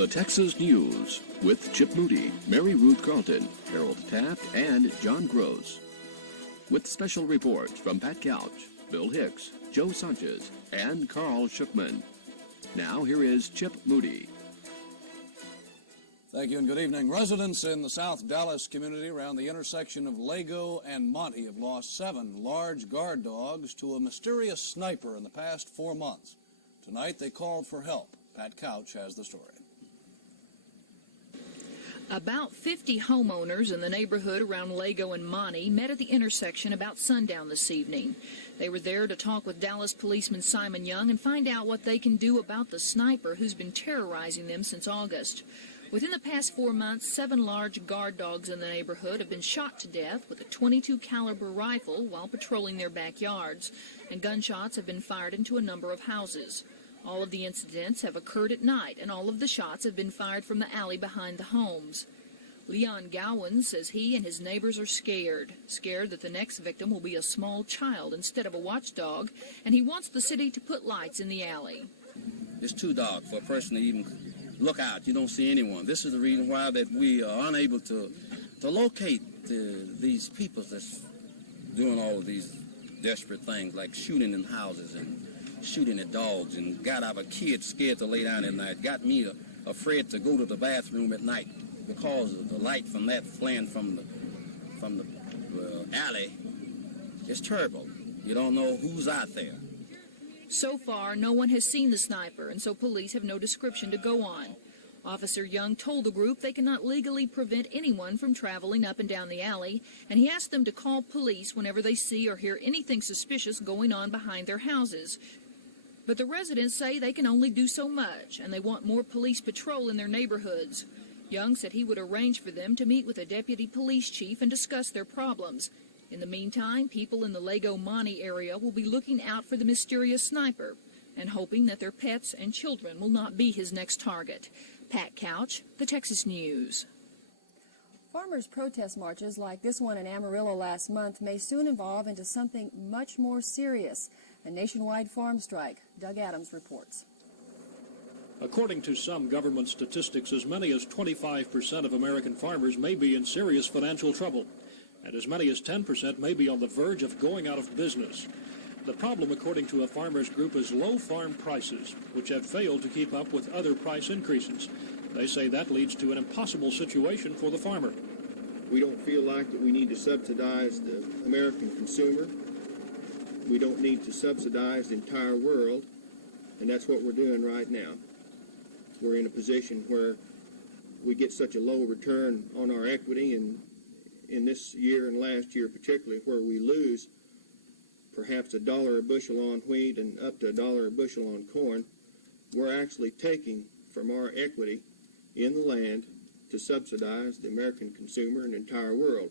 The Texas News with Chip Moody, Mary Ruth Carlton, Harold Taft, and John Gross. With special reports from Pat Couch, Bill Hicks, Joe Sanchez, and Carl Schuckman. Now here is Chip Moody. Thank you and good evening. Residents in the South Dallas community around the intersection of Lago and Monte have lost 7 large guard dogs to a mysterious sniper in the past 4 months. Tonight they called for help. Pat Couch has the story. About 50 homeowners in the neighborhood around Lago and Monte met at the intersection about sundown this evening. They were there to talk with Dallas policeman Simon Young and find out what they can do about the sniper who's been terrorizing them since August. Within the past 4 months, 7 large guard dogs in the neighborhood have been shot to death with a .22 caliber rifle while patrolling their backyards, and gunshots have been fired into a number of houses. All of the incidents have occurred at night, and all of the shots have been fired from the alley behind the homes. Leon Gowan says he and his neighbors are scared that the next victim will be a small child instead of a watchdog, and he wants the city to put lights in the alley. It's too dark for a person to even look out. You don't see anyone. This is the reason why that we are unable to locate these people that's doing all of these desperate things, like shooting in houses and shooting at dogs, and got our kids scared to lay down at night, got me afraid to go to the bathroom at night because of the light from that flaring from the alley. It's terrible. You don't know who's out there. So far, no one has seen the sniper, and so police have no description to go on. Officer Young told the group they cannot legally prevent anyone from traveling up and down the alley, and he asked them to call police whenever they see or hear anything suspicious going on behind their houses. But the residents say they can only do so much, and they want more police patrol in their neighborhoods. Young said he would arrange for them to meet with a deputy police chief and discuss their problems. In the meantime, people in the Lago Monte area will be looking out for the mysterious sniper and hoping that their pets and children will not be his next target. Pat Couch, the Texas News. Farmers' protest marches like this one in Amarillo last month may soon evolve into something much more serious, a nationwide farm strike. Doug Adams reports. According to some government statistics, as many as 25% of American farmers may be in serious financial trouble, and as many as 10% may be on the verge of going out of business. The problem, according to a farmers group, is low farm prices, which have failed to keep up with other price increases. They say that leads to an impossible situation for the farmer. We don't feel like that we need to subsidize the American consumer. We don't need to subsidize the entire world, and that's what we're doing right now. We're in a position where we get such a low return on our equity, and in this year and last year particularly, where we lose perhaps $1 a bushel on wheat and up to $1 a bushel on corn, we're actually taking from our equity in the land to subsidize the American consumer and the entire world.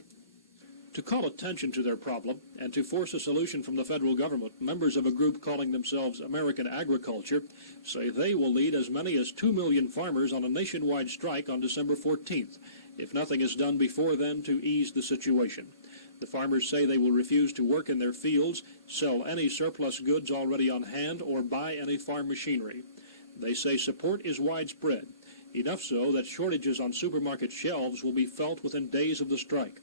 To call attention to their problem and to force a solution from the federal government, members of a group calling themselves American Agriculture say they will lead as many as 2 million farmers on a nationwide strike on December 14th, if nothing is done before then to ease the situation. The farmers say they will refuse to work in their fields, sell any surplus goods already on hand, or buy any farm machinery. They say support is widespread, enough so that shortages on supermarket shelves will be felt within days of the strike.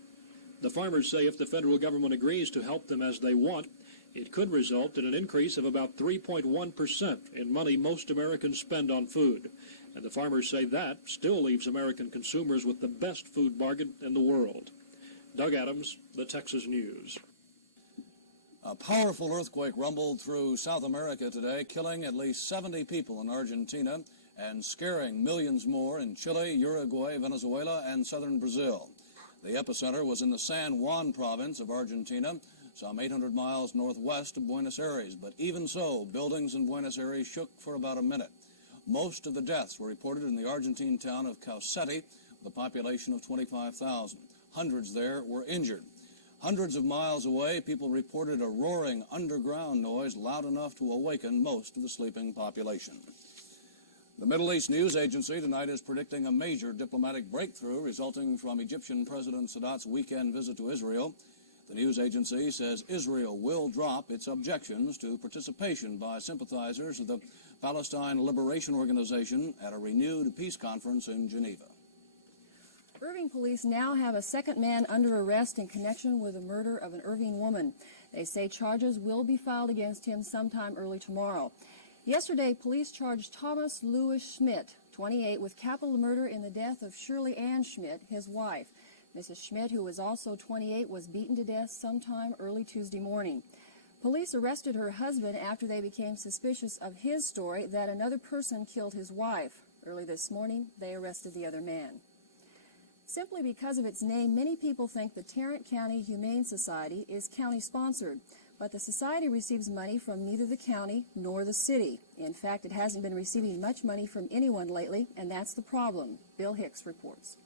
The farmers say if the federal government agrees to help them as they want, it could result in an increase of about 3.1% in money most Americans spend on food. And the farmers say that still leaves American consumers with the best food bargain in the world. Doug Adams, the Texas News. A powerful earthquake rumbled through South America today, killing at least 70 people in Argentina and scaring millions more in Chile, Uruguay, Venezuela, and southern Brazil. The epicenter was in the San Juan province of Argentina, some 800 miles northwest of Buenos Aires. But even so, buildings in Buenos Aires shook for about a minute. Most of the deaths were reported in the Argentine town of KXAS-TV, with a population of 25,000. Hundreds there were injured. Hundreds of miles away, people reported a roaring underground noise loud enough to awaken most of the sleeping population. The Middle East News Agency tonight is predicting a major diplomatic breakthrough resulting from Egyptian President Sadat's weekend visit to Israel. The news agency says Israel will drop its objections to participation by sympathizers of the Palestine Liberation Organization at a renewed peace conference in Geneva. Irving police now have a second man under arrest in connection with the murder of an Irving woman. They say charges will be filed against him sometime early tomorrow. Yesterday, police charged Thomas Louis Schmidt, 28, with capital murder in the death of Shirley Ann Schmidt, his wife. Mrs. Schmidt, who was also 28, was beaten to death sometime early Tuesday morning. Police arrested her husband after they became suspicious of his story that another person killed his wife. Early this morning, they arrested the other man. Simply because of its name, many people think the Tarrant County Humane Society is county-sponsored, but the society receives money from neither the county nor the city. In fact, it hasn't been receiving much money from anyone lately, and that's the problem. Bill Hicks reports.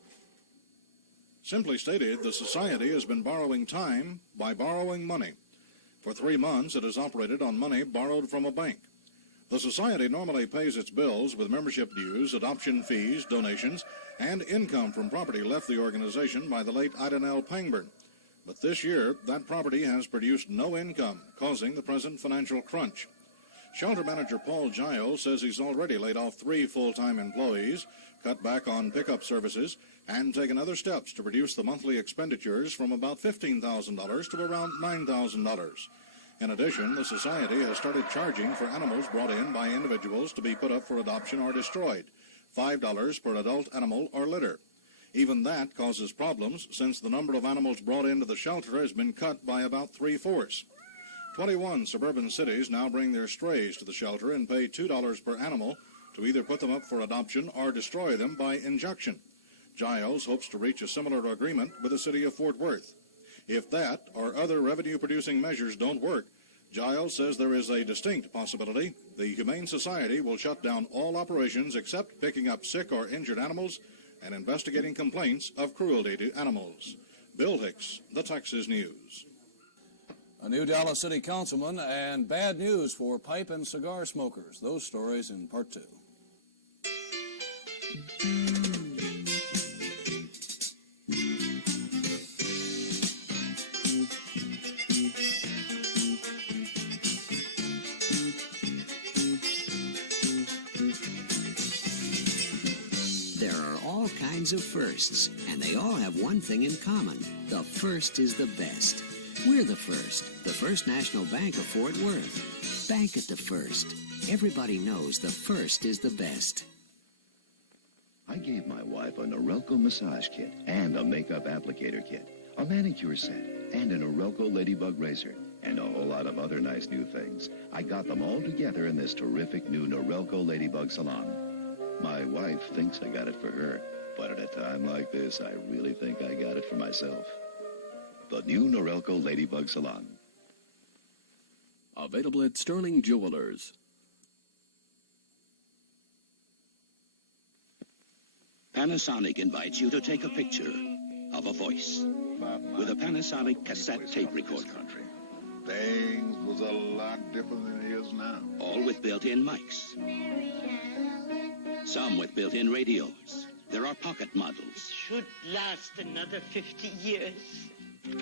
Simply stated, the society has been borrowing time by borrowing money. For 3 months, it has operated on money borrowed from a bank. The society normally pays its bills with membership dues, adoption fees, donations, and income from property left the organization by the late Ida Nell Pangburn. But this year, that property has produced no income, causing the present financial crunch. Shelter manager Paul Giles says he's already laid off 3 full-time employees, cut back on pickup services, and taken other steps to reduce the monthly expenditures from about $15,000 to around $9,000. In addition, the society has started charging for animals brought in by individuals to be put up for adoption or destroyed, $5 per adult animal or litter. Even that causes problems since the number of animals brought into the shelter has been cut by about 3/4. 21 suburban cities now bring their strays to the shelter and pay $2 per animal to either put them up for adoption or destroy them by injection. Giles hopes to reach a similar agreement with the city of Fort Worth. If that or other revenue-producing measures don't work, Giles says there is a distinct possibility the Humane Society will shut down all operations except picking up sick or injured animals and investigating complaints of cruelty to animals. Bill Hicks, the Texas News. A new Dallas City councilman and bad news for pipe and cigar smokers. Those stories in Part 2. There are all kinds of firsts, and they all have one thing in common. The first is the best. We're the First National Bank of Fort Worth. Bank at the First. Everybody knows the first is the best. I gave my wife a Norelco massage kit and a makeup applicator kit, a manicure set, and a Norelco Ladybug razor, and a whole lot of other nice new things. I got them all together in this terrific new Norelco Ladybug salon. My wife thinks I got it for her, but at a time like this, I really think I got it for myself. The new Norelco Ladybug Salon. Available at Sterling Jewelers. Panasonic invites you to take a picture of a voice with a Panasonic cassette tape recorder. Things was a lot different than it is now. All with built-in mics. Some with built-in radios. There are pocket models. Should last another 50 years.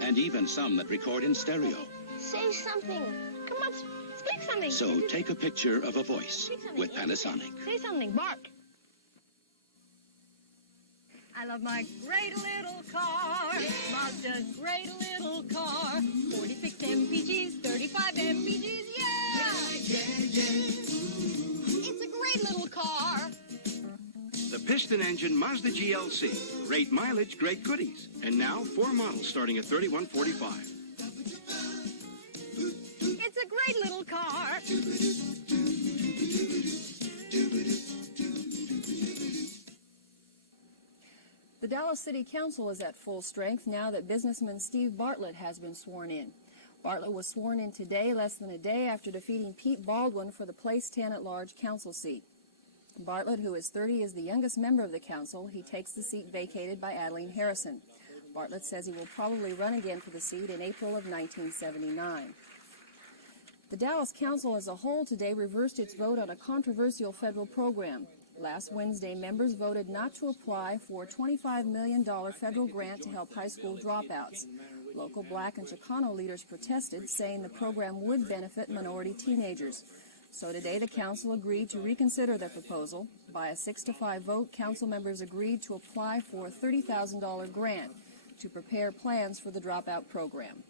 And even some that record in stereo. Say something. Come on, speak something. So take a picture of a voice with Panasonic. Say something. Bark. I love my great little car. Mazda's great little car. 46 mpgs, 35 mpgs, yeah! It's a great little car. The piston engine Mazda GLC. Great mileage, great goodies. And now 4 models starting at $31.45. It's a great little car. The Dallas City Council is at full strength now that businessman Steve Bartlett has been sworn in. Bartlett was sworn in today, less than a day after defeating Pete Baldwin for the Place 10 at-large council seat. Bartlett, who is 30, is the youngest member of the council. He takes the seat vacated by Adeline Harrison. Bartlett says he will probably run again for the seat in April of 1979. The Dallas Council as a whole today reversed its vote on a controversial federal program. Last Wednesday, members voted not to apply for a $25 million federal grant to help high school dropouts. Local Black and Chicano leaders protested, saying the program would benefit minority teenagers. So today, the council agreed to reconsider their proposal. By a 6-5 vote, council members agreed to apply for a $30,000 grant to prepare plans for the dropout program.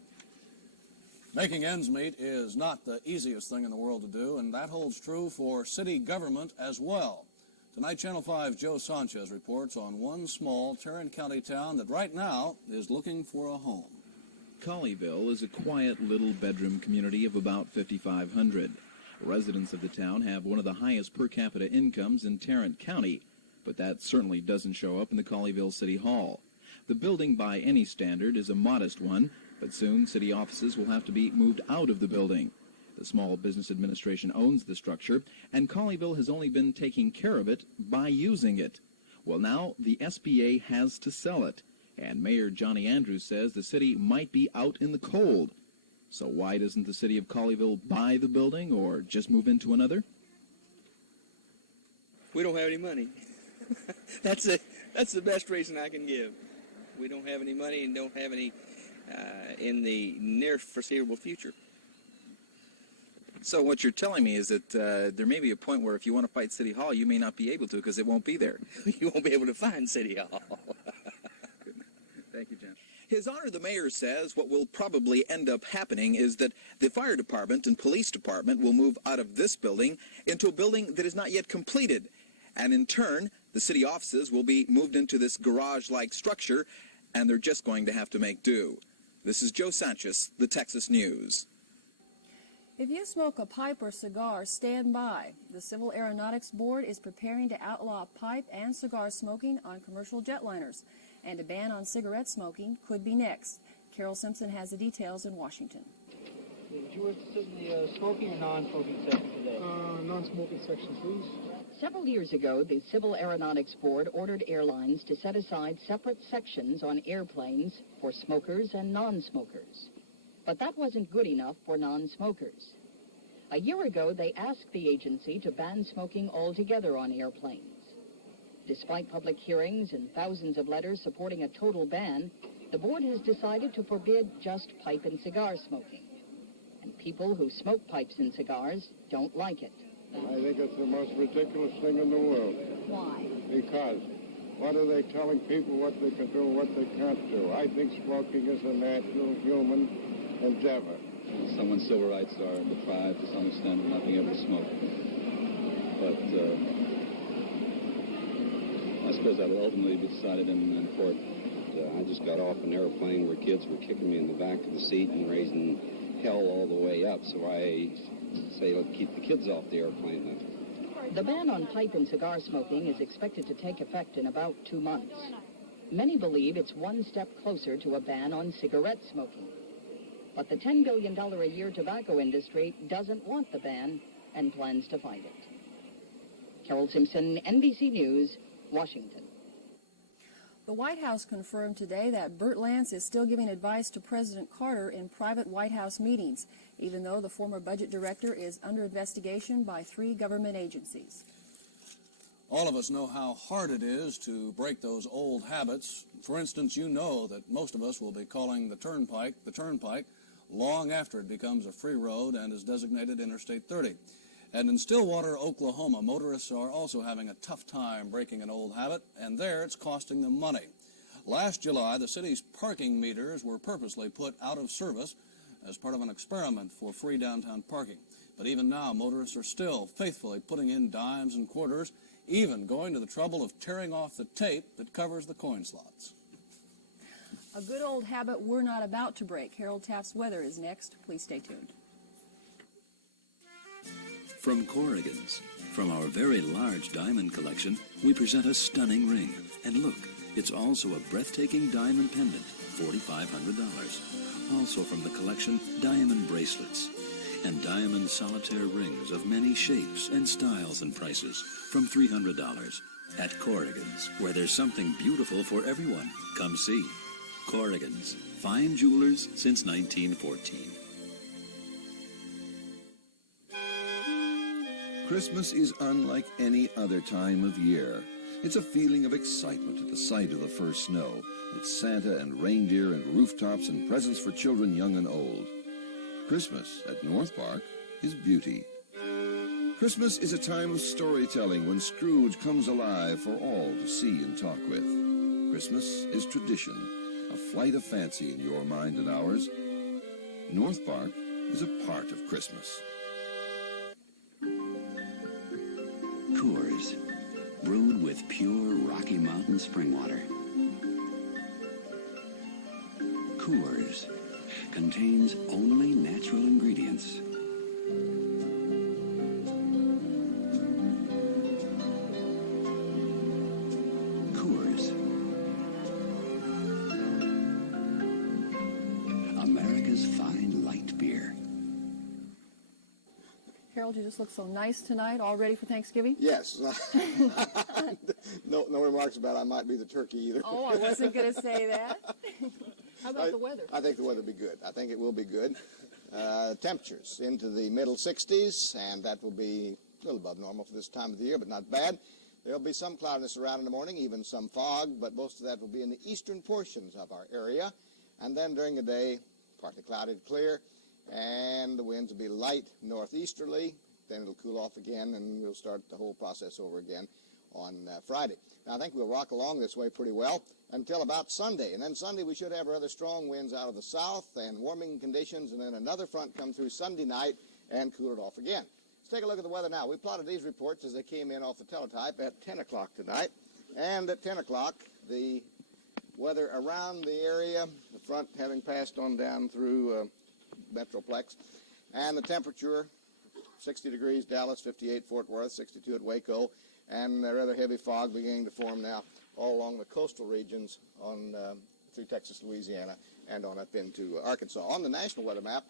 Making ends meet is not the easiest thing in the world to do, and that holds true for city government as well. Tonight, Channel 5's Joe Sanchez reports on one small Tarrant County town that right now is looking for a home. Colleyville is a quiet little bedroom community of about 5,500. Residents of the town have one of the highest per capita incomes in Tarrant County, but that certainly doesn't show up in the Colleyville City Hall. The building by any standard is a modest one, but soon city offices will have to be moved out of the building. The Small Business Administration owns the structure, and Colleyville has only been taking care of it by using it. Well, now the SBA has to sell it, and Mayor Johnny Andrews says the city might be out in the cold. So why doesn't the city of Colleyville buy the building or just move into another? We don't have any money. That's the best reason I can give. We don't have any money and don't have any in the near foreseeable future. So what you're telling me is that there may be a point where if you want to fight City Hall, you may not be able to because it won't be there. You won't be able to find City Hall. Thank you, John. His Honor the Mayor says what will probably end up happening is that the fire department and police department will move out of this building into a building that is not yet completed. And in turn, the city offices will be moved into this garage-like structure, and they're just going to have to make do. This is Joe Sanchez, the Texas News. If you smoke a pipe or cigar, stand by. The Civil Aeronautics Board is preparing to outlaw pipe and cigar smoking on commercial jetliners, and a ban on cigarette smoking could be next. Carol Simpson has the details in Washington. Did you wish to sit in the smoking or non-smoking section today? Non-smoking section, please. Several years ago, the Civil Aeronautics Board ordered airlines to set aside separate sections on airplanes for smokers and non-smokers. But that wasn't good enough for non-smokers. A year ago, they asked the agency to ban smoking altogether on airplanes. Despite public hearings and thousands of letters supporting a total ban, the board has decided to forbid just pipe and cigar smoking. And people who smoke pipes and cigars don't like it. I think it's the most ridiculous thing in the world. Why? Because what are they telling people what they can do and what they can't do? I think smoking is a natural human endeavor. Someone's civil rights are deprived to some extent of not being able to smoke. But I suppose that will ultimately be decided in court. I just got off an airplane where kids were kicking me in the back of the seat and raising hell all the way up, so I say let's keep the kids off the airplane then. The ban on pipe and cigar smoking is expected to take effect in about 2 months. Many believe it's one step closer to a ban on cigarette smoking. But the $10 billion a year tobacco industry doesn't want the ban and plans to fight it. Carol Simpson, NBC News, Washington. The White House confirmed today that Burt Lance is still giving advice to President Carter in private White House meetings, even though the former budget director is under investigation by 3 government agencies. All of us know how hard it is to break those old habits. For instance, you know that most of us will be calling the turnpike long after it becomes a free road and is designated Interstate 30. And in Stillwater, Oklahoma, motorists are also having a tough time breaking an old habit, and there it's costing them money. Last July, the city's parking meters were purposely put out of service as part of an experiment for free downtown parking. But even now, motorists are still faithfully putting in dimes and quarters, even going to the trouble of tearing off the tape that covers the coin slots. A good old habit we're not about to break. Harold Taft's weather is next. Please stay tuned. From Corrigan's, from our very large diamond collection, we present a stunning ring. And look, it's also a breathtaking diamond pendant, $4,500. Also from the collection, diamond bracelets and diamond solitaire rings of many shapes and styles and prices from $300. At Corrigan's, where there's something beautiful for everyone. Come see. Corrigan's, fine jewelers since 1914. Christmas is unlike any other time of year. It's a feeling of excitement at the sight of the first snow. It's Santa and reindeer and rooftops and presents for children young and old. Christmas at North Park is beauty. Christmas is a time of storytelling when Scrooge comes alive for all to see and talk with. Christmas is tradition, a flight of fancy in your mind and ours. North Park is a part of Christmas. Coors, brewed with pure Rocky Mountain spring water. Coors contains only natural ingredients. Coors, America's fine light beer. Harold, you just look so nice tonight, all ready for Thanksgiving? Yes. No remarks about I might be the turkey either. Oh, I wasn't going to say that. How about the weather? I think the weather will be good. I think it will be good. Temperatures into the middle 60s, and that will be a little above normal for this time of the year, but not bad. There will be some cloudiness around in the morning, even some fog, but most of that will be in the eastern portions of our area. And then during the day, partly clouded, clear, and the winds will be light northeasterly. Then it'll cool off again, and we'll start the whole process over again on Friday. Now, I think we'll rock along this way pretty well until about Sunday. And then Sunday we should have rather strong winds out of the south and warming conditions, and then another front come through Sunday night and cool it off again. Let's take a look at the weather now. We plotted these reports as they came in off the teletype at 10 o'clock tonight. And at 10 o'clock, the weather around the area, the front having passed on down through Metroplex, and the temperature, 60 degrees Dallas, 58 Fort Worth, 62 at Waco, and a rather heavy fog beginning to form now all along the coastal regions on through Texas, Louisiana, and on up into Arkansas. On the national weather map,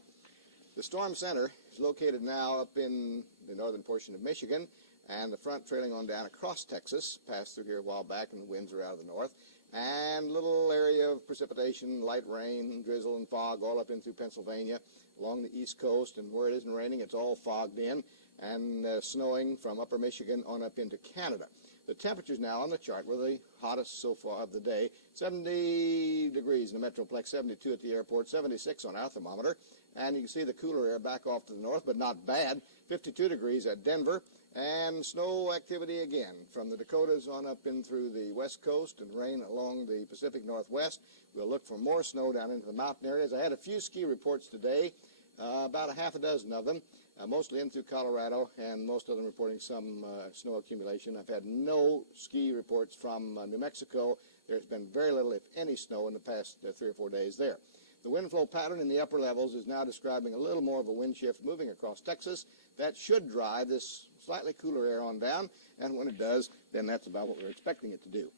the storm center is located now up in the northern portion of Michigan, and the front trailing on down across Texas, passed through here a while back, and the winds are out of the north. And little area of precipitation, light rain, drizzle, and fog all up in through Pennsylvania, along the east coast, and where it isn't raining, it's all fogged in, and snowing from upper Michigan on up into Canada. The temperatures now on the chart were the hottest so far of the day. 70 degrees in the Metroplex, 72 at the airport, 76 on our thermometer, and you can see the cooler air back off to the north, but not bad. 52 degrees at Denver, and snow activity again from the Dakotas on up in through the west coast, and rain along the Pacific Northwest. We'll look for more snow down into the mountain areas. I had a few ski reports today, about a half a dozen of them, mostly in through Colorado, and most of them reporting some snow accumulation. I've had no ski reports from New Mexico. There's been very little, if any, snow in the past 3 or 4 days there. The wind flow pattern in the upper levels is now describing a little more of a wind shift moving across Texas. That should drive this slightly cooler air on down, and when it does, then that's about what we're expecting it to do.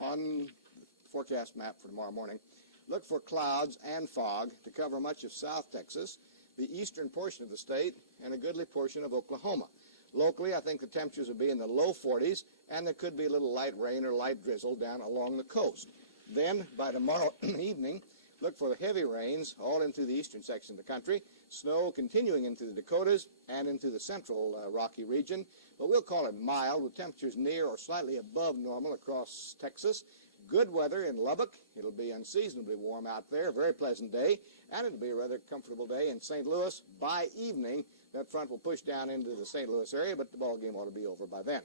On the forecast map for tomorrow morning, look for clouds and fog to cover much of South Texas, the eastern portion of the state, and a goodly portion of Oklahoma. Locally, I think the temperatures will be in the low 40s, and there could be a little light rain or light drizzle down along the coast. Then, by tomorrow evening, look for the heavy rains all into the eastern section of the country, snow continuing into the Dakotas and into the central Rocky region, but we'll call it mild with temperatures near or slightly above normal across Texas. Good weather in Lubbock. It'll be unseasonably warm out there, very pleasant day, and it'll be a rather comfortable day in St. Louis. By evening, that front will push down into the St. Louis area, but the ball game ought to be over by then.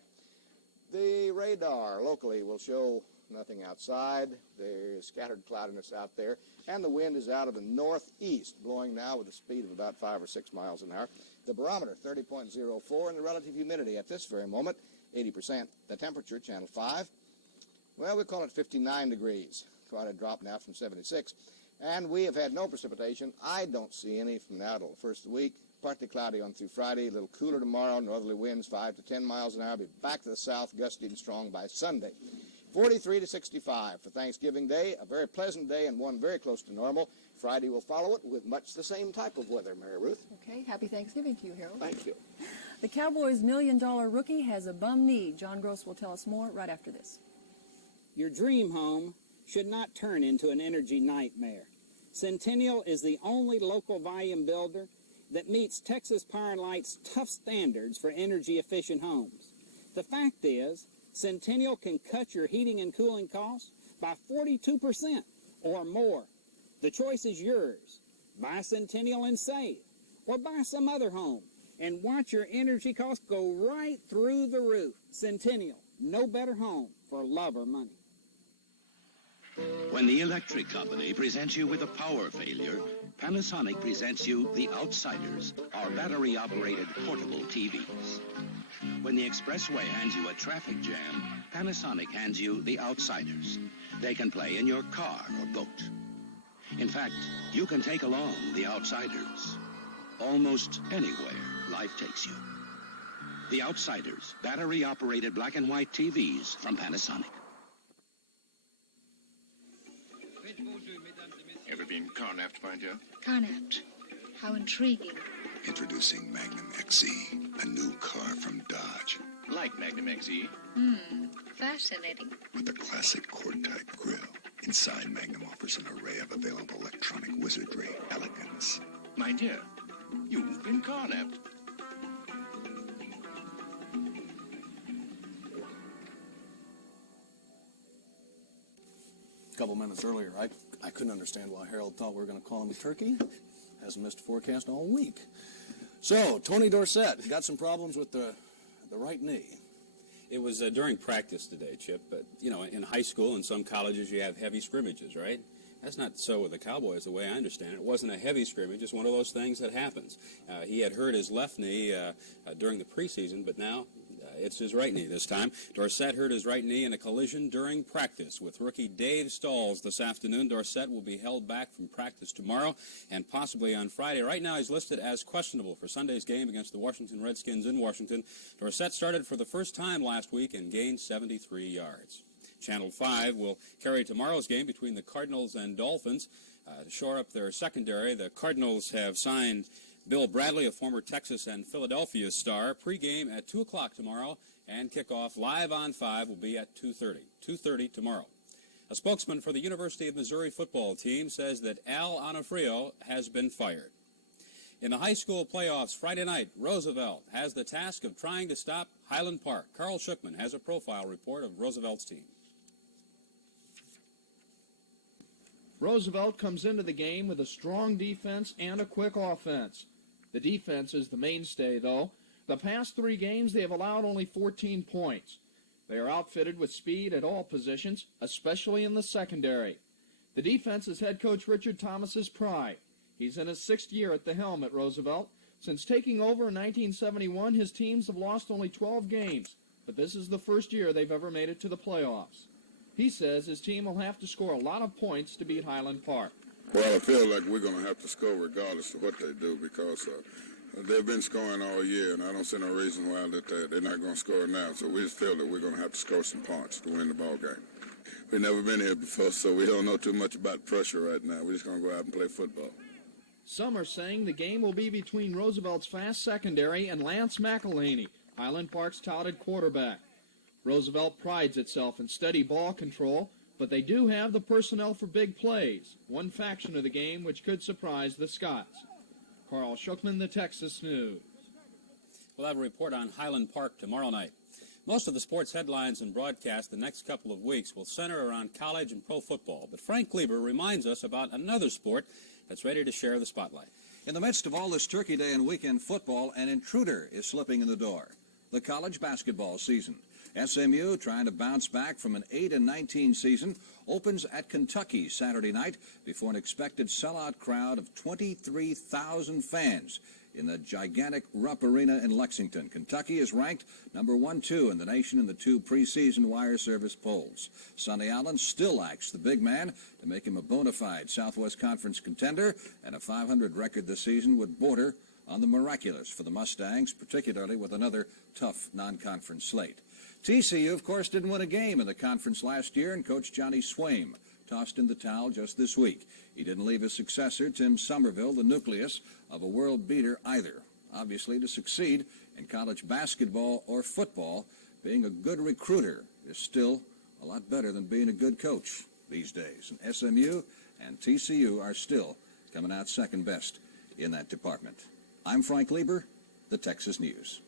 The radar locally will show nothing outside. There's scattered cloudiness out there, and the wind is out of the northeast, blowing now with a speed of about 5 or 6 miles an hour. The barometer, 30.04, and the relative humidity at this very moment, 80%. The temperature, channel 5, well, we call it 59 degrees. Quite a drop now from 76. And we have had no precipitation. I don't see any from now till the first of the week. Partly cloudy on through Friday, a little cooler tomorrow, northerly winds 5 to 10 miles an hour. Be back to the south, gusty and strong by Sunday. 43 to 65 for Thanksgiving Day, a very pleasant day and one very close to normal. Friday will follow it with much the same type of weather, Mary Ruth. Okay, happy Thanksgiving to you, Harold. Thank you. The Cowboys' $1 million rookie has a bum knee. John Gross will tell us more right after this. Your dream home should not turn into an energy nightmare. Centennial is the only local volume builder that meets Texas Power & Light's tough standards for energy-efficient homes. The fact is, Centennial can cut your heating and cooling costs by 42% or more. The choice is yours. Buy Centennial and save, or buy some other home and watch your energy costs go right through the roof. Centennial, no better home for love or money. When the electric company presents you with a power failure, Panasonic presents you the Outsiders, our battery-operated portable TVs. When the expressway hands you a traffic jam, Panasonic hands you the Outsiders. They can play in your car or boat. In fact, you can take along the Outsiders almost anywhere life takes you. The Outsiders, battery-operated black and white TVs from Panasonic. Ever been carnapped, my dear? Carnapped. How intriguing. Introducing Magnum XE, a new car from Dodge. Like Magnum XE. Fascinating. With a classic cord-type grille. Inside, Magnum offers an array of available electronic wizardry, elegance. My dear, you've been carnapped. A couple minutes earlier, I couldn't understand why Harold thought we were going to call him a turkey. Hasn't missed a forecast all week. So, Tony Dorsett got some problems with the right knee. It was during practice today, Chip, but, you know, in high school and some colleges you have heavy scrimmages, right? That's not so with the Cowboys, the way I understand it. It wasn't a heavy scrimmage, just one of those things that happens. He had hurt his left knee during the preseason, but now it's his right knee this time. Dorsett hurt his right knee in a collision during practice with rookie Dave Stalls this afternoon. Dorsett will be held back from practice tomorrow and possibly on Friday. Right now he's listed as questionable for Sunday's game against the Washington Redskins in Washington. Dorsett started for the first time last week and gained 73 yards. Channel 5 will carry tomorrow's game between the Cardinals and Dolphins. To shore up their secondary, the Cardinals have signed Bill Bradley, a former Texas and Philadelphia star. Pregame at 2 o'clock tomorrow, and kickoff live on 5 will be at 2:30. 2:30 tomorrow. A spokesman for the University of Missouri football team says that Al Onofrio has been fired. In the high school playoffs Friday night, Roosevelt has the task of trying to stop Highland Park. Carl Schuckman has a profile report of Roosevelt's team. Roosevelt comes into the game with a strong defense and a quick offense. The defense is the mainstay, though. The past 3 games, they have allowed only 14 points. They are outfitted with speed at all positions, especially in the secondary. The defense is head coach Richard Thomas's pride. He's in his 6th year at the helm at Roosevelt. Since taking over in 1971, his teams have lost only 12 games, but this is the first year they've ever made it to the playoffs. He says his team will have to score a lot of points to beat Highland Park. Well, I feel like we're going to have to score regardless of what they do because they've been scoring all year, and I don't see no reason why they're not going to score now. So we just feel that we're going to have to score some points to win the ball game. We've never been here before, so we don't know too much about pressure right now. We're just going to go out and play football. Some are saying the game will be between Roosevelt's fast secondary and Lance McElhaney, Highland Park's touted quarterback. Roosevelt prides itself in steady ball control, but they do have the personnel for big plays, one faction of the game which could surprise the Scots. Carl Schuckman, the Texas News. We'll have a report on Highland Park tomorrow night. Most of the sports headlines and broadcasts the next couple of weeks will center around college and pro football, but Frank Lieber reminds us about another sport that's ready to share the spotlight. In the midst of all this Turkey Day and weekend football, an intruder is slipping in the door. The college basketball season. SMU, trying to bounce back from an 8-19 season, opens at Kentucky Saturday night before an expected sellout crowd of 23,000 fans in the gigantic Rupp Arena in Lexington. Kentucky is ranked number 1-2 in the nation in the 2 preseason wire service polls. Sonny Allen still lacks the big man to make him a bona fide Southwest Conference contender, and a .500 record this season would border on the miraculous for the Mustangs, particularly with another tough non-conference slate. TCU, of course, didn't win a game in the conference last year, and Coach Johnny Swaim tossed in the towel just this week. He didn't leave his successor, Tim Somerville, the nucleus of a world beater either. Obviously, to succeed in college basketball or football, being a good recruiter is still a lot better than being a good coach these days. And SMU and TCU are still coming out second best in that department. I'm Frank Lieber, the Texas News.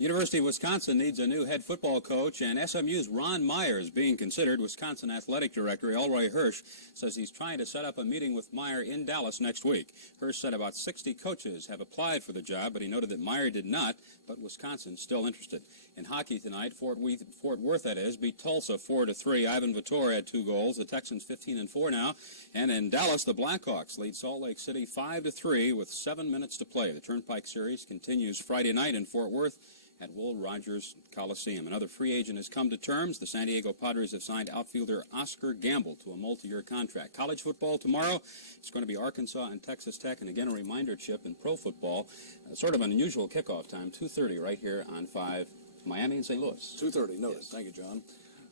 University of Wisconsin needs a new head football coach, and SMU's Ron Meyer is being considered. Wisconsin Athletic Director Elroy Hirsch says he's trying to set up a meeting with Meyer in Dallas next week. Hirsch said about 60 coaches have applied for the job, but he noted that Meyer did not, but Wisconsin's still interested. In hockey tonight, Fort Worth, that is, beat Tulsa 4-3. Ivan Vitor had 2 goals. The Texans 15-4 now. And in Dallas, the Blackhawks lead Salt Lake City 5-3 with 7 minutes to play. The Turnpike Series continues Friday night in Fort Worth at Will Rogers Coliseum. Another free agent has come to terms. The San Diego Padres have signed outfielder Oscar Gamble to a multi-year contract. College football tomorrow. It's going to be Arkansas and Texas Tech. And again, a reminder, Chip, in pro football, sort of an unusual kickoff time, 2:30 right here on 5, Miami and St. Louis. 2:30, noted. Yes. Thank you, John.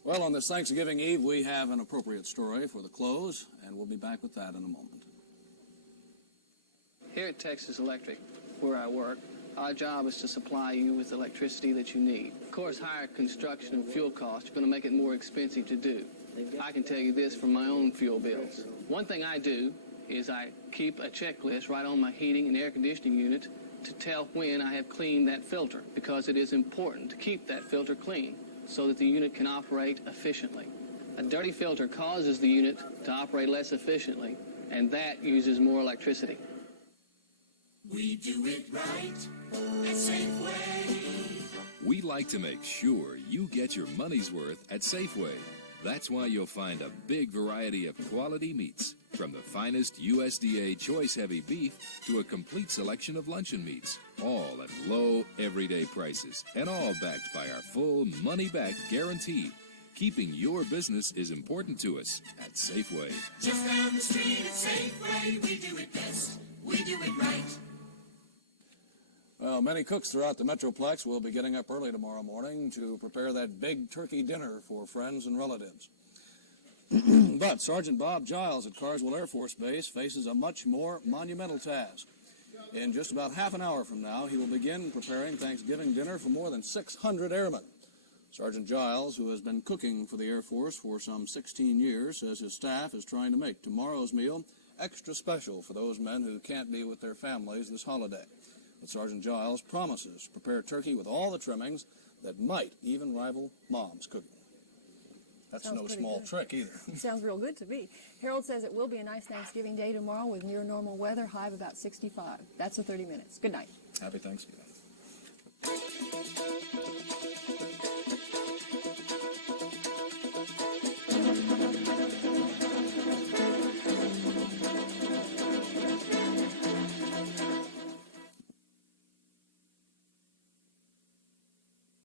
Well, on this Thanksgiving Eve, we have an appropriate story for the close, and we'll be back with that in a moment. Here at Texas Electric, where I work, our job is to supply you with the electricity that you need. Of course, higher construction and fuel costs are going to make it more expensive to do. I can tell you this from my own fuel bills. One thing I do is I keep a checklist right on my heating and air conditioning unit to tell when I have cleaned that filter, because it is important to keep that filter clean so that the unit can operate efficiently. A dirty filter causes the unit to operate less efficiently, and that uses more electricity. We do it right at Safeway. We like to make sure you get your money's worth at Safeway. That's why you'll find a big variety of quality meats, from the finest USDA choice heavy beef to a complete selection of luncheon meats, all at low, everyday prices, and all backed by our full money-back guarantee. Keeping your business is important to us at Safeway. Just down the street at Safeway, we do it best. We do it right. Well, many cooks throughout the Metroplex will be getting up early tomorrow morning to prepare that big turkey dinner for friends and relatives. But Sergeant Bob Giles at Carswell Air Force Base faces a much more monumental task. In just about half an hour from now, he will begin preparing Thanksgiving dinner for more than 600 airmen. Sergeant Giles, who has been cooking for the Air Force for some 16 years, says his staff is trying to make tomorrow's meal extra special for those men who can't be with their families this holiday. But Sergeant Giles promises to prepare turkey with all the trimmings that might even rival Mom's cooking. That's Sounds no small good. trick either. Sounds real good to me. Harold says it will be a nice Thanksgiving day tomorrow with near normal weather, high of about 65. That's the 30 minutes. Good night. Happy Thanksgiving.